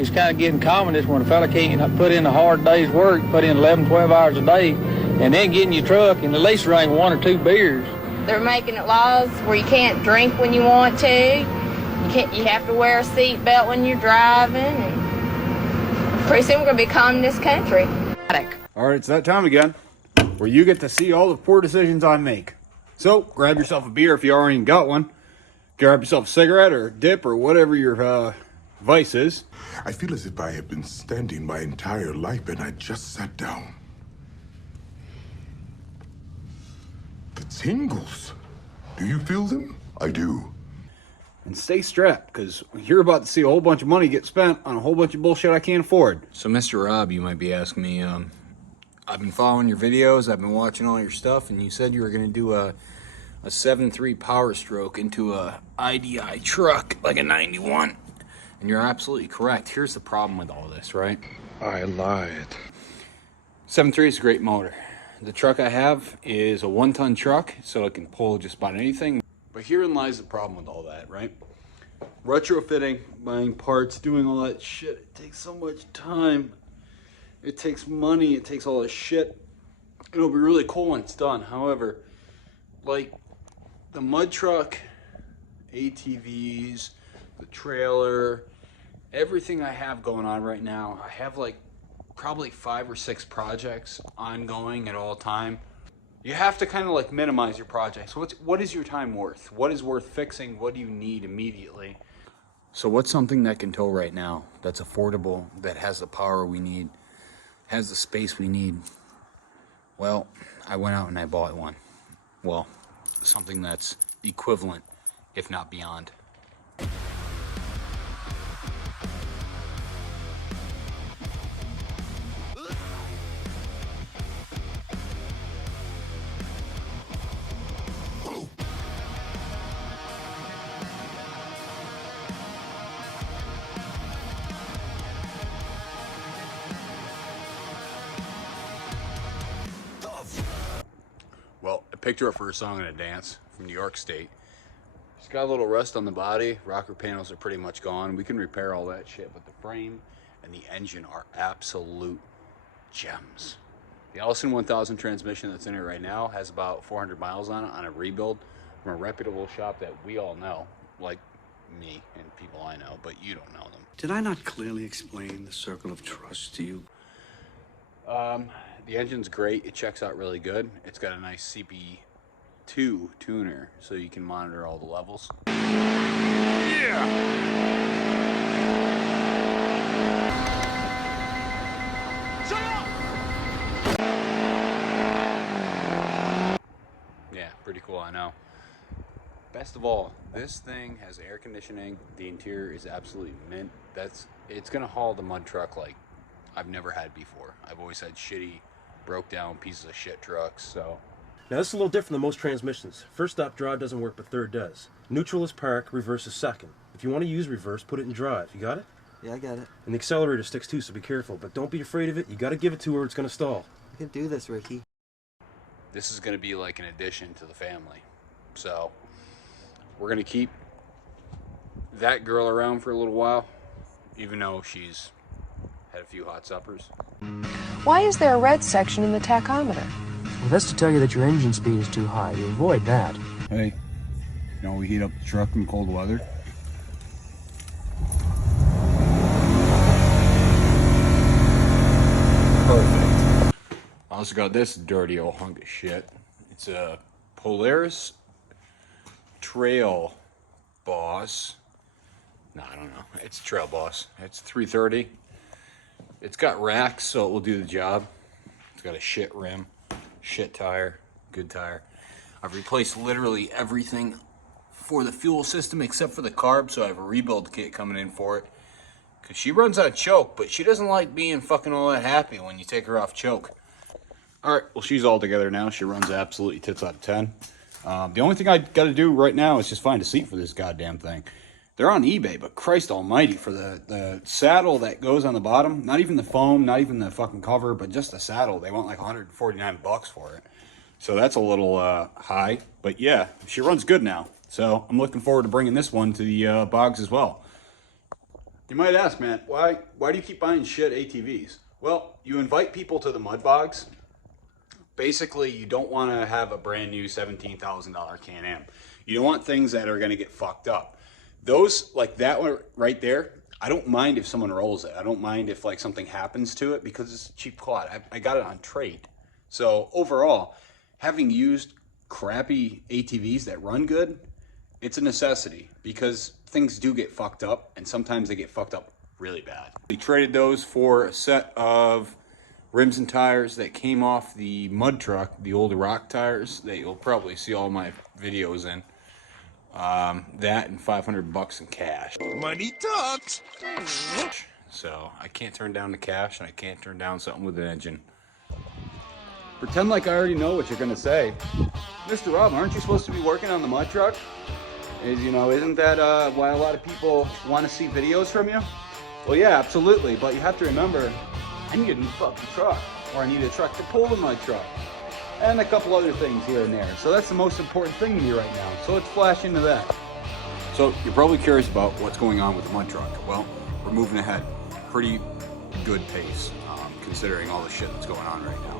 It's kind of getting common this when a fella can't put in a hard day's work, put in 11, 12 hours a day, and then get in your truck and at least drink 1 or 2 beers. They're making it laws where you can't drink when you want to. You have to wear a seat belt when you're driving. And pretty soon we're going to be calm in this country. All right, it's that time again where you get to see all the poor decisions I make. So grab yourself a beer if you already got one. Grab yourself a cigarette or a dip or whatever your vice is. I feel as if I have been standing my entire life and I just sat down. The tingles. Do you feel them? I do. And stay strapped, because you're about to see a whole bunch of money get spent on a whole bunch of bullshit I can't afford. So, Mr. Rob, you might be asking me, I've been following your videos, I've been watching all your stuff, and you said you were going to do a 7.3 Power Stroke into a IDI truck, like a 91. And you're absolutely correct. Here's the problem with all this, right? I lied. 7.3 is a great motor. The truck I have is a 1-ton truck, so it can pull just about anything. But herein lies the problem with all that, right? Retrofitting, buying parts, doing all that shit, it takes so much time. It takes money, it takes all this shit. It'll be really cool when it's done. However, like the mud truck, ATVs, the trailer, everything I have going on right now, I have like probably 5 or 6 projects ongoing at all time. You have to kind of like minimize your projects. What is your time worth? What is worth fixing? What do you need immediately? So what's something that can tow right now, that's affordable, that has the power we need, has the space we need? Well, I went out and I bought one. Well, something that's equivalent, if not beyond. Well, I picked her up for a song and a dance from New York State. She's got a little rust on the body. Rocker panels are pretty much gone. We can repair all that shit, but the frame and the engine are absolute gems. The Allison 1000 transmission that's in it right now has about 400 miles on it on a rebuild from a reputable shop that we all know, like me and people I know, but you don't know them. Did I not clearly explain the circle of trust to you? The engine's great. It checks out really good. It's got a nice CP2 tuner, so you can monitor all the levels. Yeah! Yeah, pretty cool, I know. Best of all, this thing has air conditioning. The interior is absolutely mint. It's gonna haul the mud truck like I've never had before. I've always had shitty, broke down pieces of shit trucks, so. Now this is a little different than most transmissions. First stop drive doesn't work, but third does. Neutral is park, reverse is second. If you want to use reverse, put it in drive. You got it? Yeah, I got it. And the accelerator sticks too, so be careful. But don't be afraid of it. You got to give it to her or it's going to stall. You can do this, Ricky. This is gonna be like an addition to the family. So, we're gonna keep that girl around for a little while, even though she's had a few hot suppers. Why is there a red section in the tachometer? Well, that's to tell you that your engine speed is too high. You avoid that. Hey, you know we heat up the truck in cold weather. Perfect. I also got this dirty old hunk of shit. It's a Polaris Trail Boss. No, I don't know. It's Trail Boss. It's 330. It's got racks, so it will do the job. It's got a shit rim, shit tire, good tire. I've replaced literally everything for the fuel system except for the carb, so I have a rebuild kit coming in for it. Because she runs on choke, but she doesn't like being fucking all that happy when you take her off choke. Alright, well she's all together now. She runs absolutely tits out of 10. The only thing I got to do right now is just find a seat for this goddamn thing. They're on eBay, but Christ almighty, for the saddle that goes on the bottom, not even the foam, not even the fucking cover, but just the saddle, they want like 149 bucks for it. So that's a little high, but yeah, she runs good now. So I'm looking forward to bringing this one to the bogs as well. You might ask, man, why do you keep buying shit ATVs? Well, you invite people to the mud bogs. Basically, you don't want to have a brand new $17,000 Can-Am. You don't want things that are going to get fucked up. Those, like that one right there, I don't mind if someone rolls it. I don't mind if like something happens to it because it's a cheap quad. I got it on trade. So overall, having used crappy ATVs that run good, it's a necessity because things do get fucked up, and sometimes they get fucked up really bad. We traded those for a set of rims and tires that came off the mud truck, the old rock tires that you'll probably see all my videos in. That and $500 in cash. Money talks. So I can't turn down the cash, and I can't turn down something with an engine. Pretend like I already know what you're gonna say. Mr. Rob, aren't you supposed to be working on the mud truck? Isn't that why a lot of people want to see videos from you? Well, yeah, absolutely. But you have to remember, I need a new fucking truck, or I need a truck to pull the mud truck, and a couple other things here and there. So that's the most important thing to me right now. So let's flash into that. So you're probably curious about what's going on with the mud truck. Well, we're moving ahead, pretty good pace, considering all the shit that's going on right now.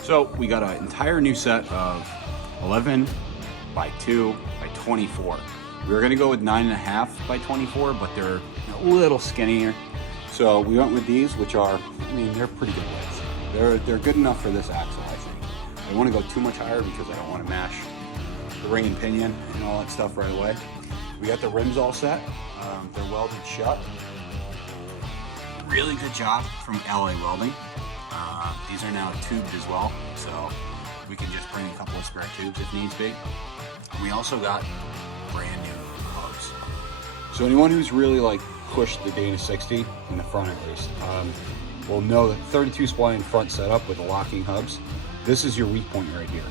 So we got an entire new set of 11 by 2 by 24. We were gonna go with 9.5 by 24, but they're a little skinnier. So we went with these, which are, they're pretty good widths. They're good enough for this axle, I think. I don't want to go too much higher because I don't want to mash the ring and pinion and all that stuff right away. We got the rims all set. They're welded shut. Really good job from LA Welding. These are now tubed as well, so we can just bring a couple of spare tubes if needs be. We also got brand new hubs. So anyone who's really like pushed the Dana 60 in the front at least, will know that 32 spline front setup with the locking hubs. This is your weak point right here.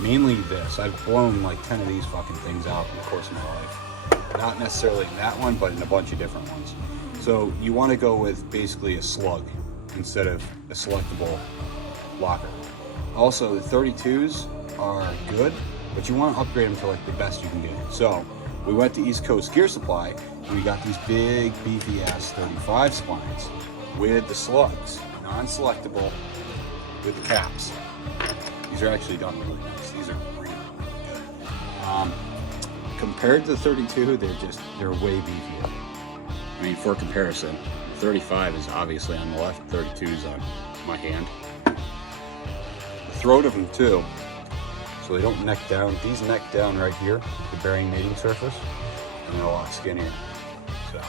Mainly this. I've blown like 10 of these fucking things out in the course of my life. Not necessarily in that one, but in a bunch of different ones. So you want to go with basically a slug instead of a selectable locker. Also, the 32s are good, but you want to upgrade them to like the best you can get. So we went to East Coast Gear Supply, and we got these big beefy ass 35 splines with the slugs, non-selectable, with the caps. These are actually done really nice. These are really, really good. Compared to the 32, they're way beefier. For comparison, 35 is obviously on the left, 32 is on my hand. The throat of them too, so they don't neck down. These neck down right here, the bearing mating surface, and they're a lot skinnier. So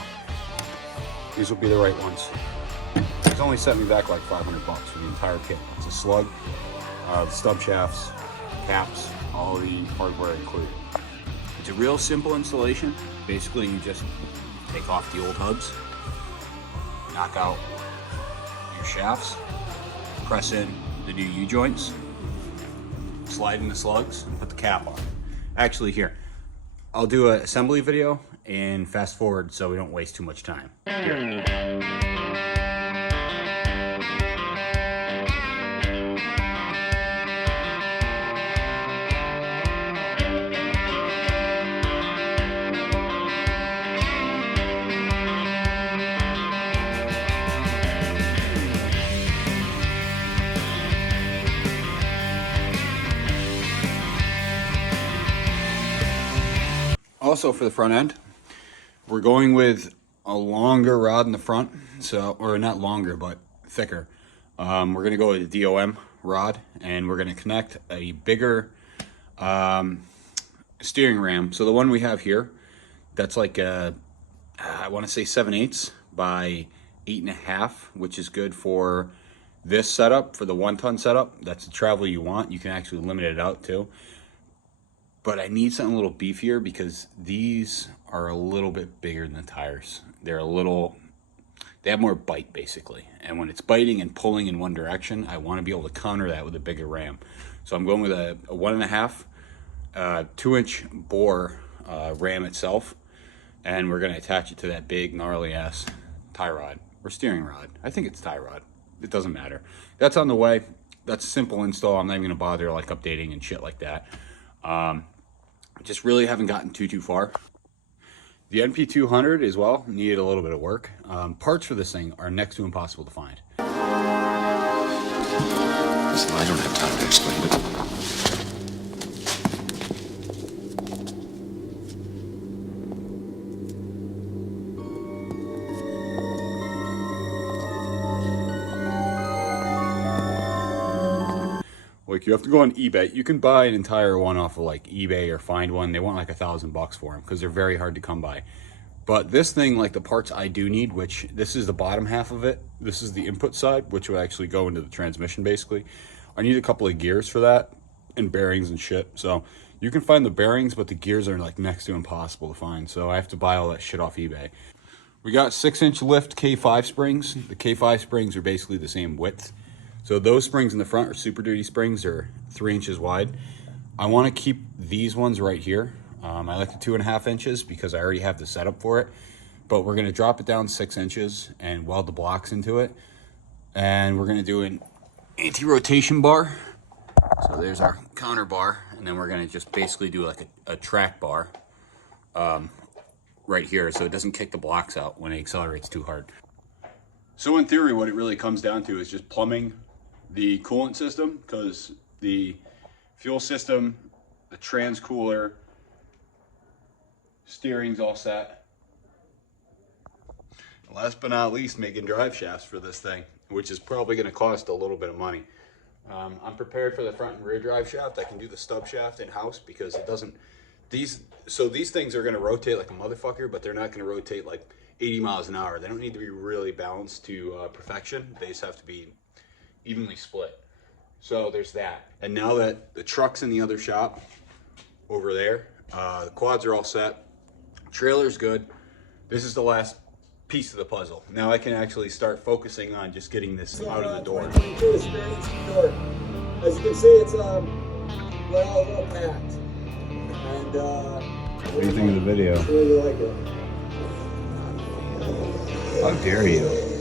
these will be the right ones. It's only set me back like $500 for the entire kit. It's a slug, the stub shafts, caps, all the hardware included. It's a real simple installation. Basically, you just take off the old hubs, knock out your shafts, press in the new U-joints, slide in the slugs, and put the cap on. Actually, here, I'll do an assembly video and fast forward so we don't waste too much time. Here. Also for the front end, we're going with a longer rod in the front, or not longer, but thicker. We're gonna go with a DOM rod, and we're gonna connect a bigger steering ram. So the one we have here, that's like I wanna say 7/8 by 8.5, which is good for this setup, for the 1-ton setup. That's the travel you want. You can actually limit it out too. But I need something a little beefier because these are a little bit bigger than the tires. They have more bite basically. And when it's biting and pulling in one direction, I want to be able to counter that with a bigger ram. So I'm going with a 1.5, 2-inch bore ram itself. And we're going to attach it to that big gnarly ass tie rod or steering rod. I think it's tie rod. It doesn't matter. That's on the way. That's a simple install. I'm not even going to bother like updating and shit like that. Just really haven't gotten too far. The NP200 as well needed a little bit of work. Parts for this thing are next to impossible to find. Listen, I don't have time to explain it. Like, you have to go on eBay. You can buy an entire one off of like eBay or find one. They want like $1,000 for them because they're very hard to come by. But this thing, like the parts I do need, which this is the bottom half of it. This is the input side, which will actually go into the transmission basically. I need a couple of gears for that and bearings and shit. So you can find the bearings, but the gears are like next to impossible to find. So I have to buy all that shit off eBay. We got 6-inch lift K5 springs. The K5 springs are basically the same width. So those springs in the front are Super Duty springs, are 3 inches wide. I want to keep these ones right here. I like the 2.5 inches because I already have the setup for it. But we're going to drop it down 6 inches and weld the blocks into it. And we're going to do an anti-rotation bar. So there's our counter bar. And then we're going to just basically do like a track bar right here so it doesn't kick the blocks out when it accelerates too hard. So in theory, what it really comes down to is just plumbing the coolant system, because the fuel system, the trans cooler, steering's all set. Last but not least, making drive shafts for this thing, which is probably going to cost a little bit of money. I'm prepared for the front and rear drive shaft. I can do the stub shaft in-house because it doesn't, these things are going to rotate like a motherfucker, but they're not going to rotate like 80 miles an hour. They don't need to be really balanced to perfection. They just have to be evenly split. So there's that. And now that the truck's in the other shop over there, the quads are all set, trailer's good, this is the last piece of the puzzle. Now I can actually start focusing on just getting this out of the door. As you can see, it's well packed. And What do you think of the video? I really like it. How dare you?